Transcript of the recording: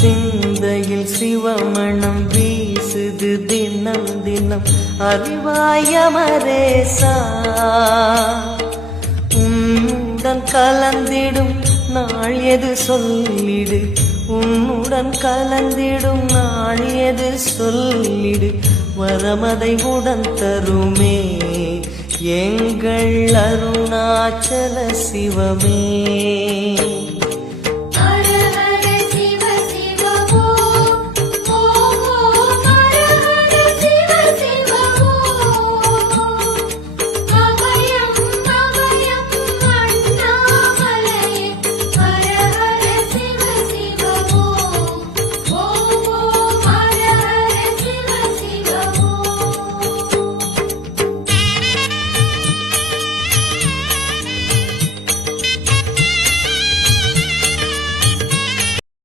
சிந்தையில் சிவமணம் வீசுது தினம் தினம் அறிவாயமரேசா உன்னுடன் கலந்திடும் நாள் எது சொல்லிடு உன்னுடன் கலந்திடும் நாள் எது சொல்லிடு வரமதை உடன் தருமே எங்கள் அருணாச்சல சிவமே.